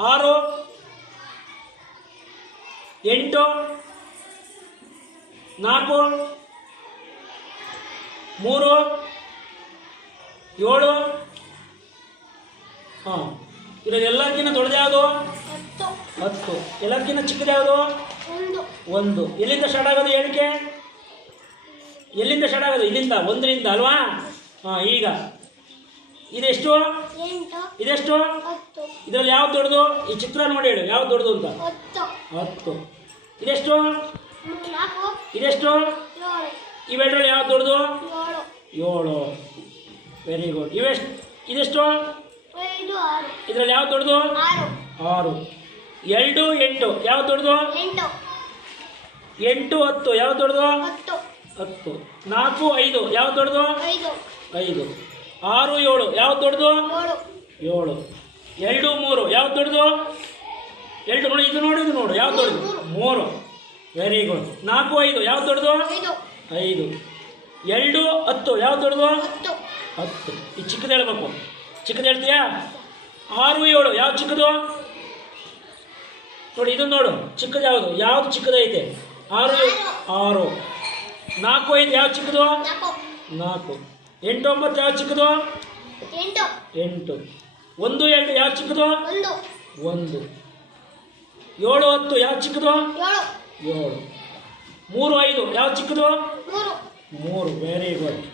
ಆರು. ಎಂಟು. ನಾಲ್ಕು. ಮೂರು. ಏಳು. ಹಾಂ. ಇದ್ರಲ್ಲಿ ಎಲ್ಲಕ್ಕಿಂತ ದೊಡ್ಡದು ಯಾವುದು? ಹತ್ತು. ಎಲ್ಲಕ್ಕಿಂತ ಚಿಕ್ಕದು ಯಾವುದು? ಒಂದು. ಎಲ್ಲಿಂದ ಸ್ಟಾರ್ಟ್ ಆಗೋದು ಹೇಳಿಕೆ? ಎಲ್ಲಿಂದ ಸ್ಟಾರ್ಟ್ ಆಗೋದು? ಇಲ್ಲಿಂದ ಒಂದರಿಂದ ಅಲ್ವಾ? ಹಾಂ ಈಗ. ಇದೆಷ್ಟು? ಇದೆಷ್ಟು? ಇದ್ರಲ್ಲಿ ಯಾವ್ದು ದೊಡ್ಡದು? ಈ ಚಿತ್ರ ನೋಡಿ ಹೇಳು ಯಾವ್ದು ದೊಡ್ಡದು ಅಂತ? ಹತ್ತು. ಇದೆಷ್ಟು? ಇದೆಷ್ಟು? ಇವೆರಡರಲ್ಲಿ ಯಾವ್ದು ದೊಡ್ಡದು? ಏಳು. ವೆರಿ ಗುಡ್ ಇವೆಷ್ಟು? ಇದೆಷ್ಟು? ಇದ್ರಲ್ಲಿ ಯಾವ್ದು ದೊಡ್ಡದು? ಆರು. ಎರಡು ಎಂಟು. ಯಾವ್ದು ದೊಡ್ಡದು? ಎಂಟು. ಹತ್ತು. ಯಾವ್ದು ದೊಡ್ಡದು? ಹತ್ತು. ನಾಲ್ಕು ಐದು. ಯಾವ್ದು ದೊಡ್ಡದು? ಐದು. ಆರು ಏಳು. ಯಾವ್ದು ದೊಡ್ಡದು? ಏಳು. ಎರಡು ಮೂರು. ಯಾವ್ದು ದೊಡ್ಡದು? ಎರಡು ನೋಡಿ ಇದು ನೋಡು ಇದು ನೋಡು. ಯಾವ್ದು ದೊಡ್ಡದು? ಮೂರು. ವೆರಿ ಗುಡ್ ನಾಲ್ಕು ಐದು. ಯಾವ್ದು ದೊಡ್ಡದು? ಐದು. ಎರಡು ಹತ್ತು. ಯಾವ್ದು ದೊಡ್ಡದು? ಹತ್ತು. ಈ ಚಿಕ್ಕದು ಹೇಳ್ಬೇಕು. ಚಿಕ್ಕದು ಹೇಳ್ತೀಯಾ? ಆರು ಏಳು. ಯಾವ್ದು ಚಿಕ್ಕದು? ನೋಡಿ ಇದನ್ನು ನೋಡು. ಚಿಕ್ಕದು ಯಾವುದು? ಯಾವ್ದು ಚಿಕ್ಕದೈತೆ ಆರು ಆರು. ನಾಲ್ಕು ಐದು. ಯಾವ್ದು ಚಿಕ್ಕದು? ನಾಲ್ಕು. ಎಂಟು ಒಂಬತ್ತು ಯಾವ ಚಿಕ್ಕದು? ಎಂಟು. ಎಂಟು. ಒಂದು ಎರಡು ಯಾವ ಚಿಕ್ಕದು? ಒಂದು. ಒಂದು. ಏಳು ಹತ್ತು ಯಾವ ಚಿಕ್ಕದು? ಏಳು. ಏಳು. ಮೂರು ಐದು ಯಾವ ಚಿಕ್ಕದು? ಮೂರು. ಮೂರು. Very good